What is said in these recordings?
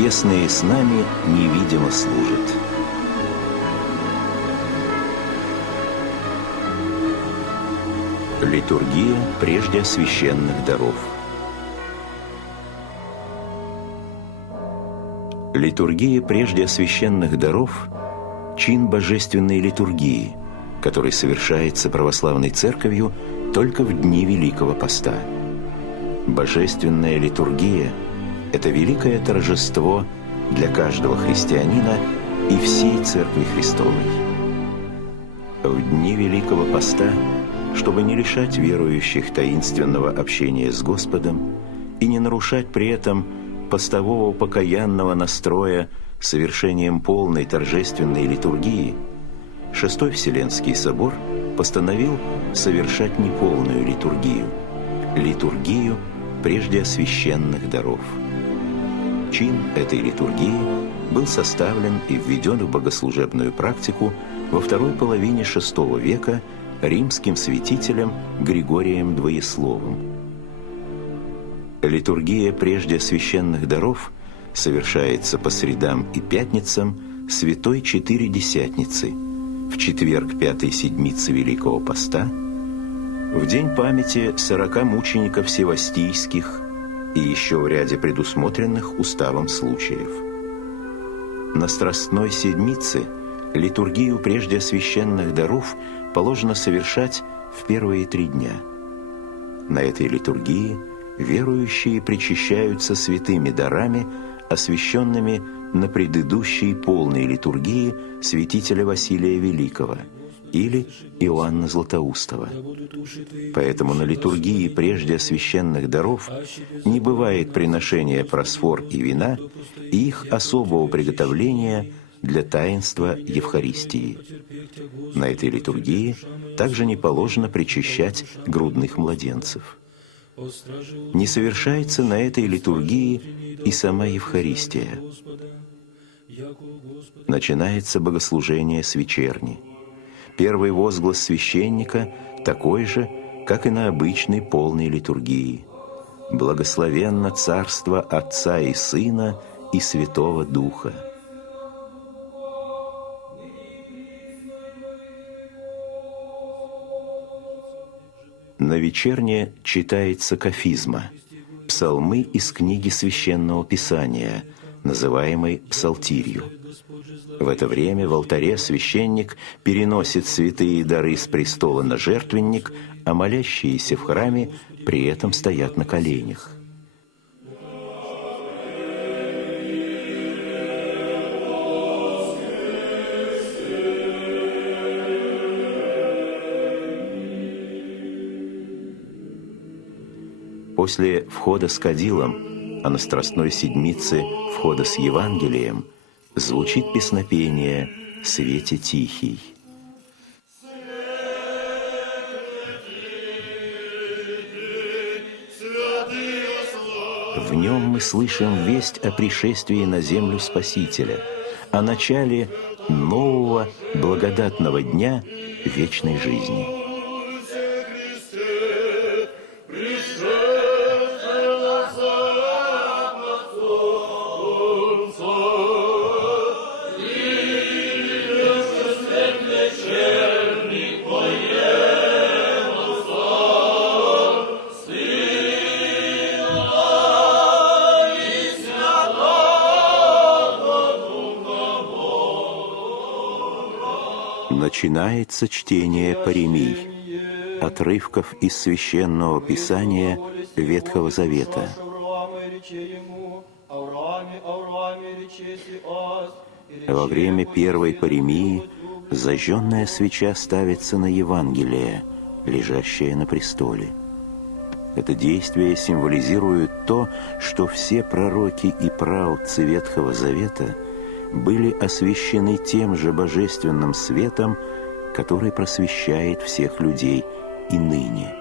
небесные с нами невидимо служат. Литургия прежде священных даров. Литургия прежде священных даров – чин божественной литургии, который совершается православной церковью только в дни Великого Поста. Божественная литургия – это великое торжество для каждого христианина и всей Церкви Христовой. В дни Великого Поста, чтобы не лишать верующих таинственного общения с Господом и не нарушать при этом постового покаянного настроя совершением полной торжественной литургии, Шестой Вселенский собор постановил совершать неполную литургию, литургию прежде священных даров. Чин этой литургии был составлен и введен в богослужебную практику во второй половине VI века римским святителем Григорием Двоесловым. Литургия прежде священных даров совершается по средам и пятницам Святой Четыредесятницы, в четверг Пятой Седмицы Великого Поста, в день памяти 40 мучеников севастийских и еще в ряде предусмотренных уставом случаев. На Страстной Седмице литургию прежде священных даров положено совершать в первые 3 дня. На этой литургии верующие причащаются святыми дарами, освященными на предыдущей полной литургии святителя Василия Великого или Иоанна Златоустова. Поэтому на литургии прежде священных даров не бывает приношения просфор и вина и их особого приготовления для таинства Евхаристии. На этой литургии также не положено причащать грудных младенцев. Не совершается на этой литургии и сама Евхаристия. Начинается богослужение с вечерни. Первый возглас священника такой же, как и на обычной полной литургии. «Благословенно Царство Отца и Сына и Святого Духа». На вечерне читается кафизма, псалмы из книги Священного Писания, называемой Псалтирью. В это время в алтаре священник переносит святые дары с престола на жертвенник, а молящиеся в храме при этом стоят на коленях. После входа с кадилом, а на Страстной Седмице входа с Евангелием, звучит песнопение «Свете тихий». В нем мы слышим весть о пришествии на землю Спасителя, о начале нового благодатного дня вечной жизни. Начинается чтение паремий, отрывков из Священного Писания Ветхого Завета. Во время первой паремии зажженная свеча ставится на Евангелие, лежащее на престоле. Это действие символизирует то, что все пророки и праотцы Ветхого Завета были освящены тем же божественным светом, который просвещает всех людей и ныне.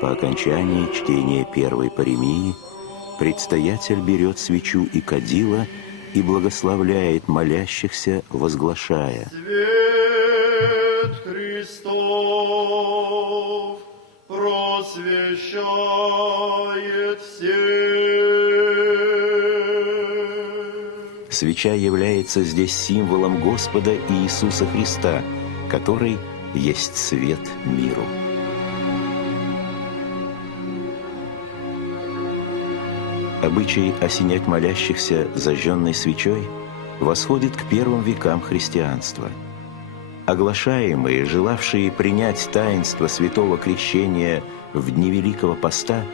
По окончании чтения первой паремии предстоятель берет свечу и кадила и благословляет молящихся, возглашая: «Свет Христов просвещает всех». Свеча является здесь символом Господа Иисуса Христа, который есть свет миру. Обычай осенять молящихся зажженной свечой восходит к первым векам христианства. Оглашаемые, желавшие принять таинство святого крещения в дни Великого Поста,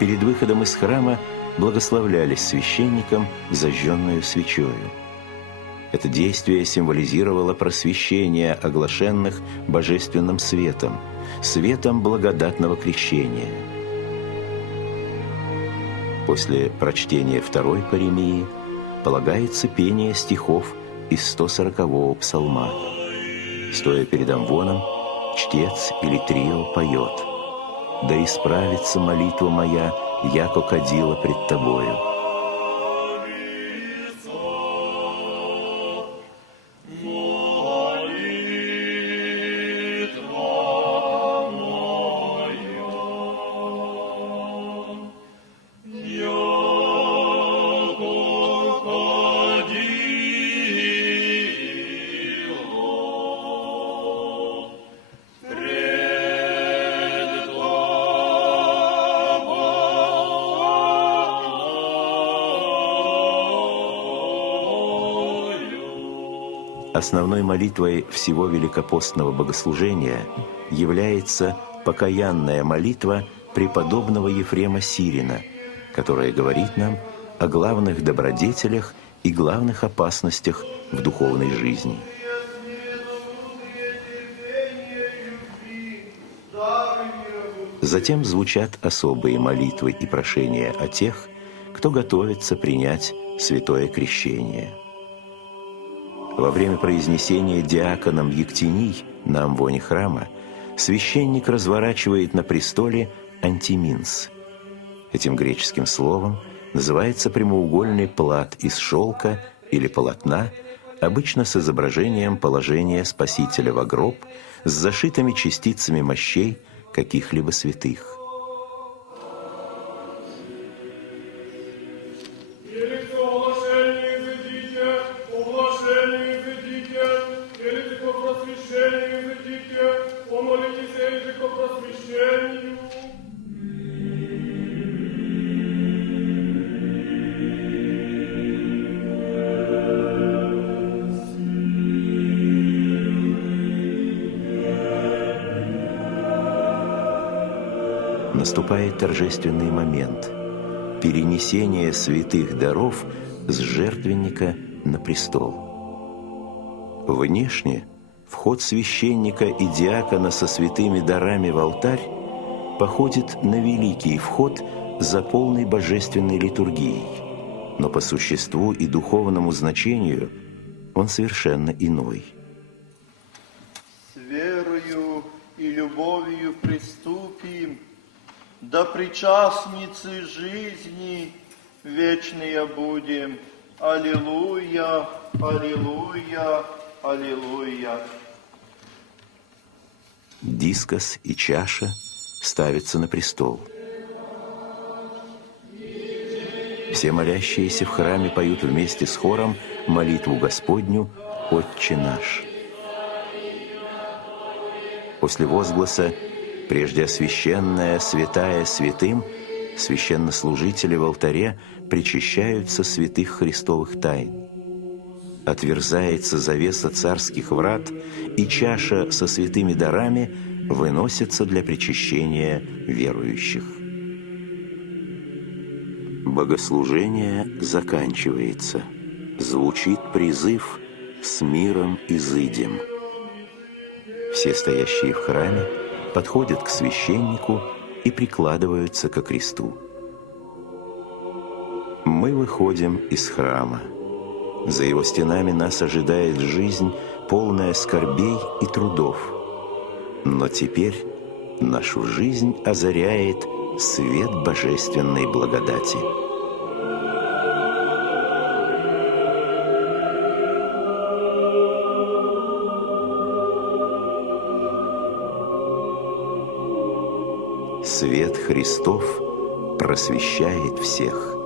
перед выходом из храма благословлялись священником зажженную свечою. Это действие символизировало просвещение оглашенных божественным светом, светом благодатного крещения. После прочтения второй паремии полагается пение стихов из 140-го псалма. Стоя перед амвоном, чтец или трио поет: «Да исправится молитва моя, яко кадила пред Тобою». Основной молитвой всего великопостного богослужения является покаянная молитва преподобного Ефрема Сирина, которая говорит нам о главных добродетелях и главных опасностях в духовной жизни. Затем звучат особые молитвы и прошения о тех, кто готовится принять святое крещение. Во время произнесения диаконом Ектиний на амвоне храма священник разворачивает на престоле антиминс. Этим греческим словом называется прямоугольный плат из шелка или полотна, обычно с изображением положения Спасителя во гроб с зашитыми частицами мощей каких-либо святых. Наступает торжественный момент – перенесение святых даров с жертвенника на престол. Внешне вход священника и диакона со святыми дарами в алтарь походит на великий вход за полной божественной литургией, но по существу и духовному значению он совершенно иной. С верою и любовью приступим, да причастницы жизни вечные будем. Аллилуйя, аллилуйя, аллилуйя. Дискос и чаша ставятся на престол. Все молящиеся в храме поют вместе с хором молитву Господню «Отче наш». После возгласа «Прежде освященная святая святым» священнослужители в алтаре причащаются святых христовых тайн. Отверзается завеса царских врат, и чаша со святыми дарами выносится для причащения верующих. Богослужение заканчивается. Звучит призыв «С миром изыдем». Все стоящие в храме подходят к священнику и прикладываются ко кресту. Мы выходим из храма. За его стенами нас ожидает жизнь, полная скорбей и трудов. Но теперь нашу жизнь озаряет свет божественной благодати. Свет Христов просвещает всех.